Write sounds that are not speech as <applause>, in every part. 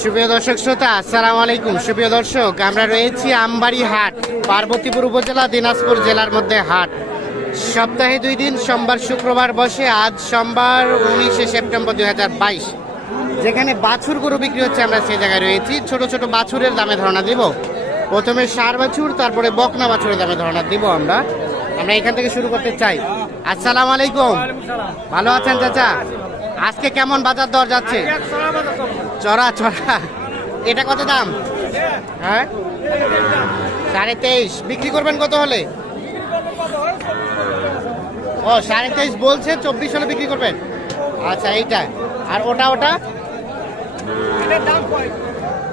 সুপ্রিয় দর্শক শ্রোতা, আসসালামু আলাইকুম। সুপ্রিয় দর্শক, আমরা রয়েছি আমবাড়ি হাট, পার্বতীপুর উপজেলা, দিনাজপুর জেলার মধ্যে হাট। সপ্তাহে দুই দিন, সোমবার, শুক্রবার বসে, আজ সোমবার, উনিশে সেপ্টেম্বর দু হাজার বাইশ। যেখানে বাছুর গরু বিক্রি হচ্ছে, আমরা সেই জায়গায় রয়েছি। ছোট ছোট বাছুরের দামে ধারণা দিব। প্রথমে সার বাছুর, তারপরে বকনা বাছুরের দামে ধারণা দিব আমরা। আমরা এখান থেকে শুরু করতে চাই। আসসালামু আলাইকুম। ভালো আছেন, চাচা? আজকে কেমন বাজার দর যাচ্ছে? চড়া চড়া। এটা কত দাম? হ্যাঁ? সাড়ে তেইশ। বিক্রি করবেন কত হলে? ও সাড়ে তেইশ বলছে চব্বিশ হলে বিক্রি করবেন। আচ্ছা এইটা। আর ওটা ওটা?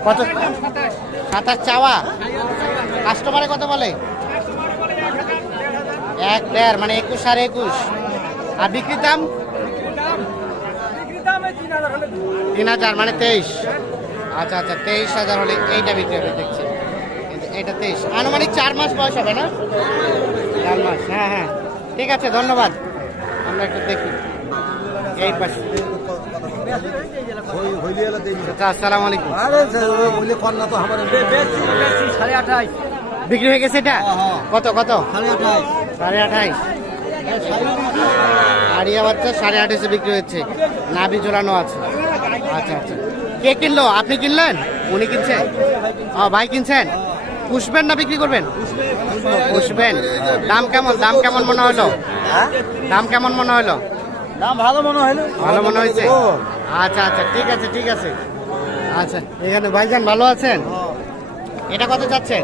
কত? সাতাশ। চাওয়া? কাস্টমারে কত বলে? এক দেড় মানে একুশ সাড়ে একুশ। আর বিক্রির দাম? তিন হাজার মানে তেইশ। আচ্ছা আচ্ছা তেইশ হাজার হলে এইটা বিক্রি হবে দেখছি। এটা তেইশ। আনুমানিক চার মাস বয়স হবে না? চার মাস হ্যাঁ হ্যাঁ। ঠিক আছে ধন্যবাদ। আমরা একটু দেখি। এই পাশে। আচ্ছা আসসালামু আলাইকুম। সাড়ে আঠাশ বিক্রি হয়ে গেছে এটা? হ্যাঁ। কত কত? সাড়ে আঠাইশ। আড়িয়া বাচ্চা সাড়ে আঠাশে বিক্রি হচ্ছে নাভি ঝোলানো আছে। আচ্ছা আচ্ছা। কে কিনলো? আপনি কিনলেন? উনি কিনছেন? ও ভাই কিনছেন? পুষবেন না বিক্রি করবেন? পুষবেন। দাম কেমন? দাম কেমন মনে হলো? দাম কেমন মনে হলো? দাম ভালো মনে হলো। ভালো মনে হয়েছে? আচ্ছা আচ্ছা ঠিক আছে ঠিক আছে। আচ্ছা এখানে ভাইজান ভালো আছেন? এটা কত চাচ্ছেন?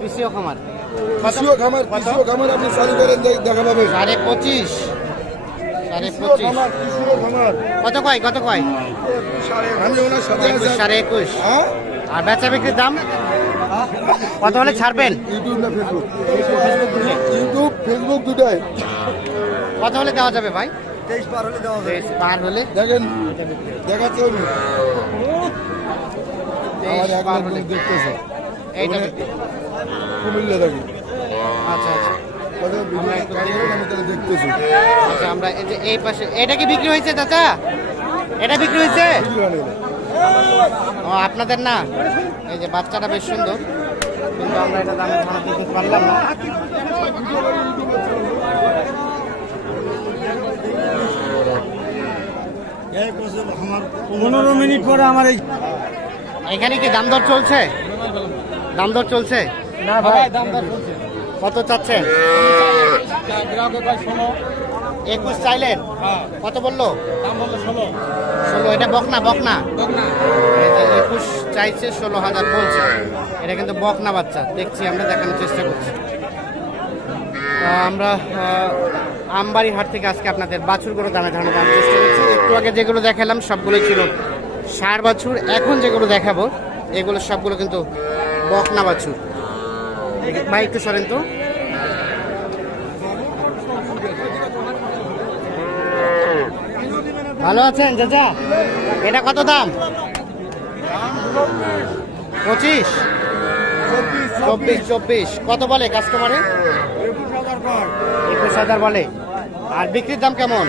কৃষিও খামার। কৃষিও খামার? কৃষিও খামার আপনি চালু করেন দেখ- দেখা পাবে সাড়ে পঁচিশ। সাড়ে পঁচিশ। কত কয় কত কয়? একুশ সাড়ে একুশ। আর বেচা বিক্রির দাম? কত হলে ছাড়বেন? ইউটিউব না ফেসবুক ইউটিউব ফেসবুক দুটাই কত হলে দেওয়া যাবে ভাই? তেইশ পার হলে। দেওয়া পার হলে। দেখেন দেখাচ্ছে এইটা কুমিল্লা আচ্ছা আচ্ছা। আচ্ছা আমরা এই যে এই পাশে এটা কি বিক্রি হয়েছে চাচা? এটা বিক্রি হয়েছে? হয়। ও আপনাদের না? এই যে বাচ্চাটা বেশ সুন্দর। কিন্তু আমরা এটা দামে দিতে পারলাম না। পনেরো মিনিট পরে আমার এই এখানে কি দাম দর চলছে? দাম দর চলছে? না ভাই। দাম দর বলছে কত চাচ্ছেন? একুশ চাইলেন? হ্যাঁ। কত বলল? ষোলো। এটা বকনা বকনা? একুশ চাইছে ষোলো হাজার বলছে। এটা কিন্তু বকনা বাচ্চা। দেখছি আমরা দেখানোর চেষ্টা করছি। আমরা আমবাড়ি হাট থেকে আজকে আপনাদের বাছুর গরু দামে ধারণা দেওয়ার চেষ্টা করছি। একটু আগে যেগুলো দেখালাম সবগুলো ছিল সার বাছুর। এখন যেগুলো দেখাবো এগুলো সবগুলো কিন্তু বকনা বাছুর। ভাই, একটু সরেন তো। ভালো আছেন, চাচা? এটা কত দাম? পঁচিশ। চব্বিশ চব্বিশ। কত বলে কাস্টমারে একুশ হাজার বলে। আর বিক্রির দাম কেমন?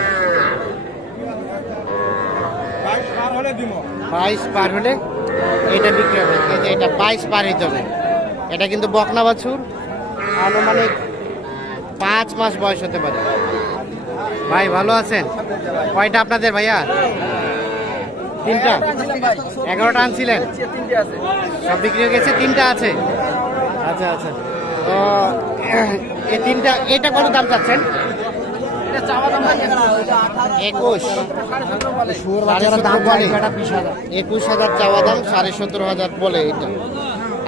বাইশ পার হলে এটা বিক্রি হবে। এটা বাইশ পার হইতে হবে এটা কিন্তু বকনা বাছুর। আনুমানিক পাঁচ মাস বয়স হতে পারে। ভাই ভালো আছেন? কয়টা আপনাদের ভাইয়া? তিনটা? এগারোটা আনছিলেন? সব বিক্রি হয়ে গেছে? তিনটা আছে? আচ্ছা আচ্ছা। তো এই তিনটা এটা কত দাম চাচ্ছেন? এটা চাওয়া দাম একুশ একুশ হাজার চাওয়া দাম সাড়ে সতেরো হাজার বলে এটা।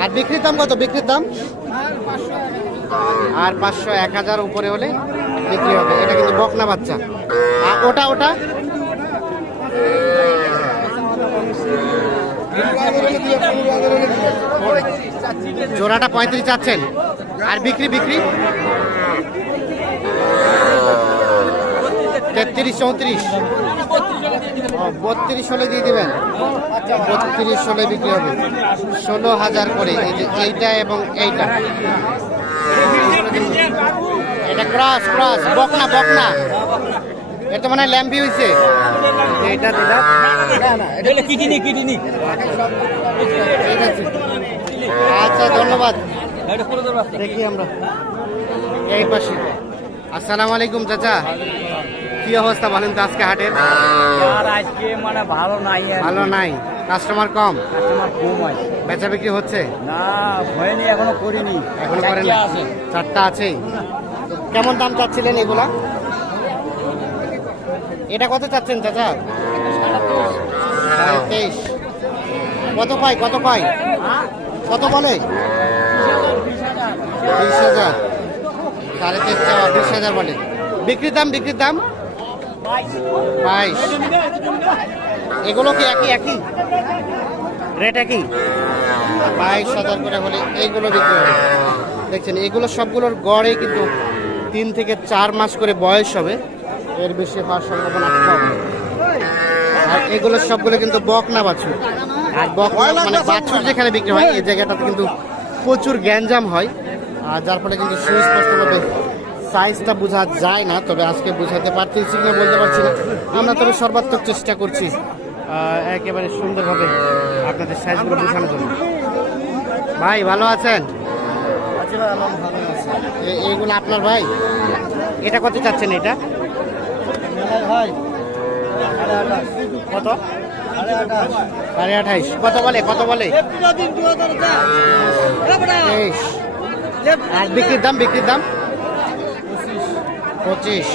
আর বিক্রির দাম কত? বিক্রির দাম? আর পাঁচশো এক হাজার উপরে হলে বিক্রি হবে। এটা কিন্তু বকনা বাচ্চা। আর ওটা ওটা? জোড়াটা পঁয়ত্রিশ চাচ্ছেন। আর বিক্রি বিক্রি? তেত্রিশ, চৌত্রিশ। বত্রিশ হলে দিয়ে দিবেন? বত্রিশ হলে বিক্রি হবে। ষোলো হাজার করে এই যে এইটা এবং এইটা। এটা ক্রস ক্রস বকনা বকনা। এটা মানে ল্যাম্পি হয়েছে এটা দিলাম। না না এটা কিডনি কিডনি ঠিক আছে আচ্ছা ধন্যবাদ। দেখি আমরা। এই পাশে। আসসালামু আলাইকুম চাচা। কি অবস্থা বলেন তো আজকে হাটের? আর আজকে মানে ভালো নাই ভালো নাই। কাস্টমার কম? কাস্টমার কম আছে বেচা বিক্রি হচ্ছে? না হয়নি এখনও করিনি। এখনও করেন না? আছে। চারটা আছেই কেমন দাম চাচ্ছিলেন এগুলা? এটা কত চাচ্ছেন চাচা? তেইশ। কত পাই কত পাই? কত বলে? বিশ হাজার। সাড়ে তেইশ বিশ হাজার বলে। বিক্রির দাম বিক্রির দাম? বাইশ। এগুলো কি একই একই? রেট একই? বাইশ হাজার করে হলে এইগুলো বিক্রি হবে। দেখছেন এগুলো সবগুলোর গড়ে কিন্তু তিন থেকে চার মাস করে বয়স হবে। এর বেশি হওয়ার সম্ভাবনা কম। আর এগুলো সবগুলো কিন্তু বক না বাছুর। আর বক মানে বাছুর যেখানে বিক্রি হয় এই জায়গাটাতে কিন্তু প্রচুর গ্যাঞ্জাম হয়। আর যার ফলে কিন্তু সুস্পষ্টভাবে সাইজটা বোঝা যায় না তবে আজকে বোঝাতে পারতেছি কিনা বলতে পারছি না। আমরা তবে সর্বাত্মক চেষ্টা করছি একেবারে সুন্দরভাবে আপনাদের সাইজগুলো বোঝানোর জন্য। ভাই ভালো আছেন? এ- এইগুলো আপনার ভাই? এটা কত চাচ্ছেন এটা? কত? সাড়ে আঠাইশ কত বলে কত বলে? আর বিক্রির দাম বিক্রির দাম? পঁচিশ।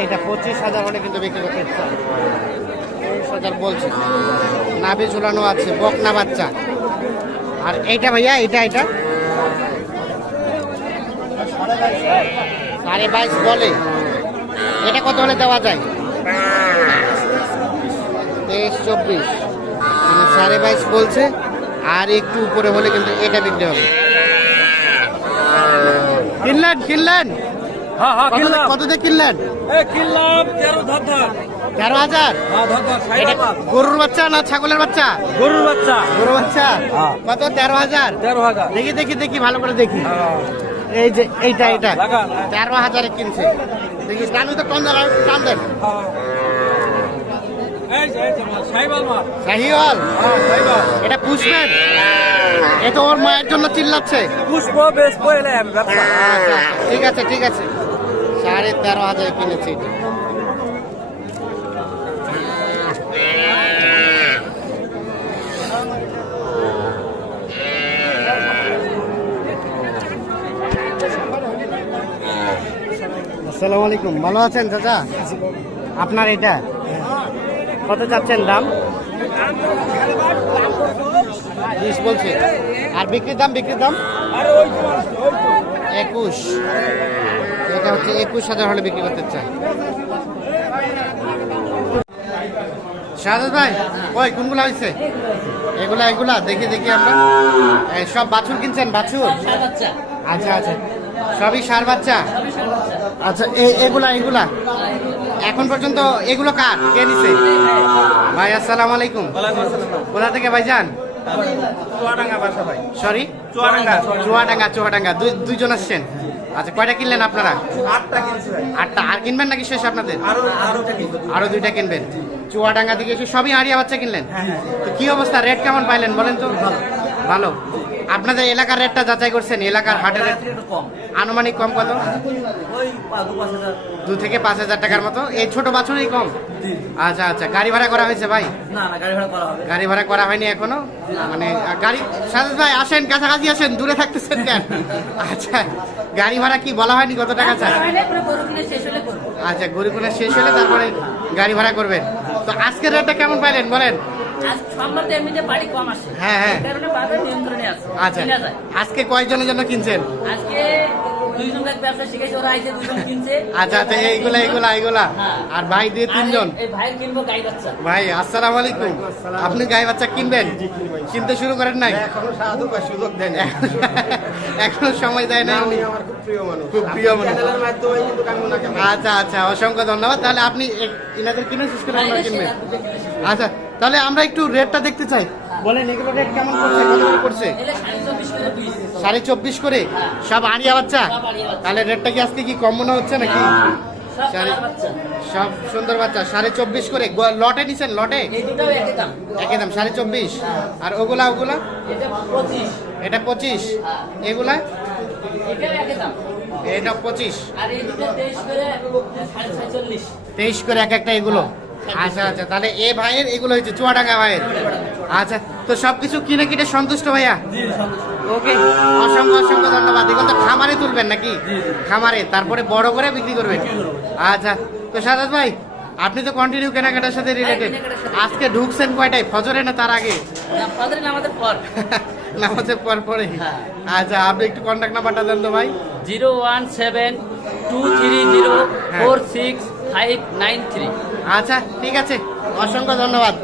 এইটা পঁচিশ হাজার হলে কিন্তু বিক্রি করতে তেইশ হাজার বলছে। নাভি ঝুলানো আছে, বকনা বাচ্চা। আর এইটা ভাইয়া, এইটা এটা সাড়ে বাইশ বলে। এটা কত হলে দেওয়া যায়? তেইশ, চব্বিশ। মানে সাড়ে বাইশ বলছে। আর একটু উপরে হলে কিন্তু এটা বিক্রি হবে। কিনলেন কিনলেন? হ্যাঁ হ্যাঁ কিনলেন? কিনলাম তেরো হাজার? হ্যাঁ এটা গরুর বাচ্চা না ছাগলের বাচ্চা? গরুর বাচ্চা। গরুর বাচ্চা। কত? তেরো হাজার? তেরো হাজার। দেখি দেখি দেখি ভালো করে দেখি। এই যে এইটা এইটা। তেরো হাজারে কিনছে। দেখি টানু তো কম দেন। দেন শাহিওয়াল এটা পুষবেন? ওর মায়ের জন্য চিল্লাচ্ছে? বেসবো এলে ব্যবসা আচ্ছা, ঠিক আছে ঠিক আছে। সাড়ে তেরো হাজার কিনেছি। এটা আসসালামু আলাইকুম ভালো আছেন চাচা? আপনার এটা? কত চাচ্ছেন দাম? বিশ বলছে। আর বিক্রির দাম বিক্রির দাম? একুশ। এটা হচ্ছে একুশ হাজার হলে বিক্রি করতে চাই শাহাদ ভাই ওই কোনগুলো হয়েছে এগুলা এগুলা দেখি দেখি আমরা। সব বাছুর কিনছেন বাছুর? আচ্ছা আচ্ছা। সবই সার বাচ্চা? আচ্ছা এগুলা এগুলা? এখন পর্যন্ত এগুলো কার? কে নিছে? ভাই আসসালামু আলাইকুম। কোথা থেকে ভাই যান? চুয়াডাঙ্গা বাসা ভাই। সরি চুয়াডাঙ্গা। চুয়াডাঙ্গা চুয়াডাঙ্গা। দুই দুইজন আসছেন? আচ্ছা কয়টা কিনলেন আপনারা? আটটা আটটা। আর কিনবেন নাকি শেষ আপনাদের? আরও আরও দুইটা কিনবেন। চুয়াডাঙ্গা থেকে এসে সবই আড়িয়া বাচ্চা কিনলেন? তো কি অবস্থা? রেট কেমন পাইলেন বলেন তো? ভালো। আপনাদের এলাকার রেটটা যাচাই করছেন এলাকার হাটের রেট কম। আনুমানিক কম কত? দু থেকে পাঁচ হাজার টাকার মতো? এই ছোট বাছুরই কম? আচ্ছা আচ্ছা। গাড়ি ভাড়া করা হয়েছে ভাই? না না গাড়ি ভাড়া করা হবে। গাড়ি ভাড়া করা হয়নি এখনও? মানে গাড়ি সাজাদ ভাই আসেন কাছাকাছি আসেন দূরে থাকতেছেন কেন? আচ্ছা গাড়ি ভাড়া কি বলা হয়নি? কত টাকা চাই? আচ্ছা গরিবুনা শেষ হলে তারপরে গাড়ি ভাড়া করবেন। তো আজকের রেটটা কেমন পাইলেন বলেন? হ্যাঁ, হ্যাঁ। এই কারণে বাজার নিয়ন্ত্রণে আছে। আচ্ছা। আজকে কয়জনের জন্য কিনছেন? আজকে আচ্ছা আচ্ছা এইগুলা এইগুলা এইগুলা। আর ভাই দিয়ে তিনজন? ভাই কিনবো গাই বাচ্চা। ভাই আসসালামু আলাইকুম। আপনি গাই বাচ্চা কিনবেন? কিনতে শুরু করেন নাই? এখনও সাধু সুযোগ দেন এখনও সময় দেয় না উনি আমার খুব প্রিয় মানুষ। খুব প্রিয় আচ্ছা আচ্ছা অসংখ্য ধন্যবাদ। তাহলে আপনি এনাদের কিনে শেষ করে কিনবেন। আচ্ছা তাহলে আমরা একটু রেটটা দেখতে চাই। বলেন, এগুলো রেট কেমন করছে? কত করে করছে? সাড়ে চব্বিশ করে? সব আড়িয়া বাচ্চা। তাহলে রেটটা কি আজকে কি কম মনে হচ্ছে নাকি? সব সুন্দর বাচ্চা, সাড়ে চব্বিশ করে। লটে নিছেন, লটে? একই দাম, সাড়ে চব্বিশ। আর ওগুলা ওগুলা? এটা পঁচিশ। এগুলা? এটা পঁচিশ। তেইশ করে এক একটা এগুলো। আচ্ছা আচ্ছা তাহলে এ ভাইয়ের এগুলো হচ্ছে চুয়াডাঙ্গা ভাইয়ের। আচ্ছা তো সবকিছু কিনে কিনে সন্তুষ্ট ভাইয়া? ওকে অসংখ্য অসংখ্য ধন্যবাদ। এগুলো তো খামারে তুলবেন নাকি? খামারে তারপরে বড় করে বিক্রি করবেন। আচ্ছা তো সাদাত ভাই আপনি তো কন্টিনিউ কেনাকাটার সাথে রিলেটেড আজকে ঢুকছেন কয়টায়? ফজরে না তার আগে? আমাদের আমাদের পর। <laughs> নামাজের পর পরে হ্যাঁ। আচ্ছা আপনি একটু কন্ট্যাক্ট নাম্বারটা দেন তো ভাই। Zero one seven two three zero four six five nine three. আচ্ছা ঠিক আছে। অসংখ্য ধন্যবাদ।